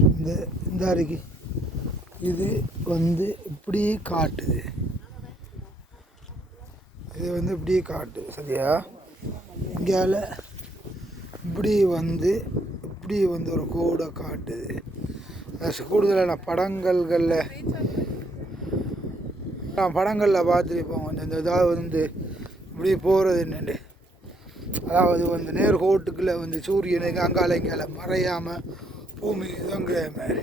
இந்த இந்த அருகே. இது வந்து இப்படி காட்டுது. இது வந்து இப்படி காட்டுது சரியா? இங்கால இப்படி வந்து இப்படி வந்து ஒரு கோடை காட்டுது. அது கூடுதலான படங்கள்களில் நான் படங்களில் பார்த்துருப்போம் கொஞ்சம் இந்த இதாக வந்து இப்படி போகிறது என்னென்னு. அதாவது வந்து நேர்கோட்டுக்குள்ளே வந்து சூரியனுக்கு அங்கால இங்கால மறையாமல் பூமி இதங்கிற மாதிரி?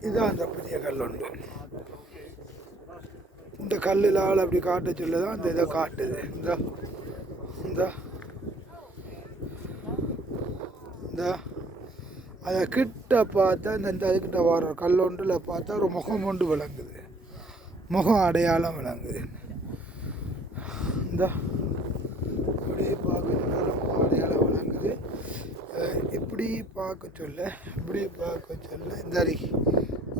இதுதான் அந்த புதிய கல்லுண்டு இந்த கல்லில் ஆள் அப்படி காட்ட சொல்ல தான் அந்த இதை காட்டுது. இந்த இந்த இந்த. அதை கிட்ட பார்த்தா இந்த இந்த அதுக்கிட்ட வர கல்லொன்றில் பார்த்தா ஒரு முகம் ஒன்று விளங்குது. முகம் அடையாளம் விளங்குது. இந்த அப்படியே பார்க்க முகம் அடையாளம் விளங்குது அஹ் இப்படி பார்க்க சொல்ல இப்படி பார்க்க சொல்ல இந்த அருகி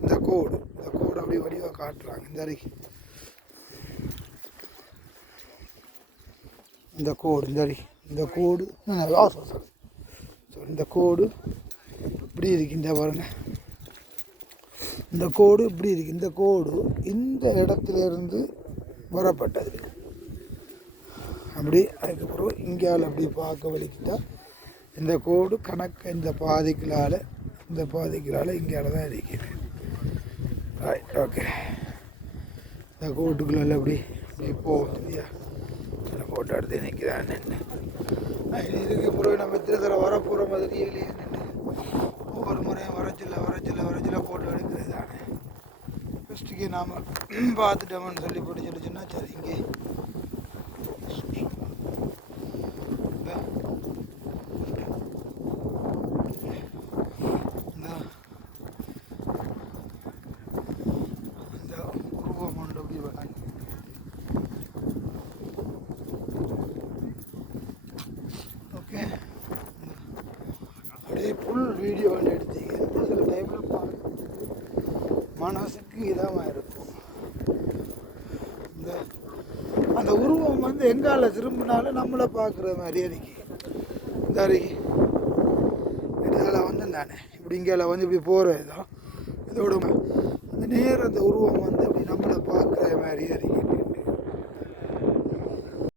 இந்த கோடு இந்த கோடு அப்படி வடிவாக காட்டுறாங்க இந்த அருகி. இந்த கோடு இந்த அருகி இந்த கோடு. சாரி ஸோ இந்த கோடு இப்படி இருக்கு இந்த பாருங்க. இந்த கோடு இப்படி இருக்கு இந்த கோடு இந்த இடத்துல இருந்து வரப்பட்டது. அப்படி அதுக்கப்புறம் இங்கேயால் அப்படி பார்க்க வலிக்கிட்டால் இந்த கோடு கணக்கு இந்த பாதிக்கலால் இந்த பாதிக்கலால் இங்கால தான் இருக்கிறேன். ரைட் ஓகே இந்த கோட்டுக்குள்ள அப்படி இப்படி போகும் இல்லையா? இந்த ஃபோட்டோ எடுத்து நிற்கிறான் நின்று. இதுக்கு பிறகு நம்ம எத்தனை தடவை வரப்போகிற மாதிரி இல்லையே நின்று. ஒவ்வொரு முறையும் வரச்சில்ல வரச்சில்ல வரச்சில்ல ஃபோட்டோ எடுக்கிறது தானே. ஃபஸ்ட்டுக்கு நாம் பார்த்துட்டோம்னு சொல்லி பிடிச்சிட்டு சரிங்க சரி இங்கே இந்த இந்த இந்த உருவம் ஒன்று அப்படி வணங்கி ஓகே அப்படியே ஃபுல் வீடியோ எடுத்தீங்க. சில டைமில் பார்க்கறதுக்கு மனசுக்கு இதமாக இருக்கும். இந்த அந்த உருவம் வந்து எங்கால திரும்பினாலும் நம்மளை பார்க்குற மாதிரி இந்த அருகே இதால் வந்து தானே இப்படி இங்கே வந்து இப்படி போகிற இதோ. இதோட அந்த நேரம் அந்த உருவம் வந்து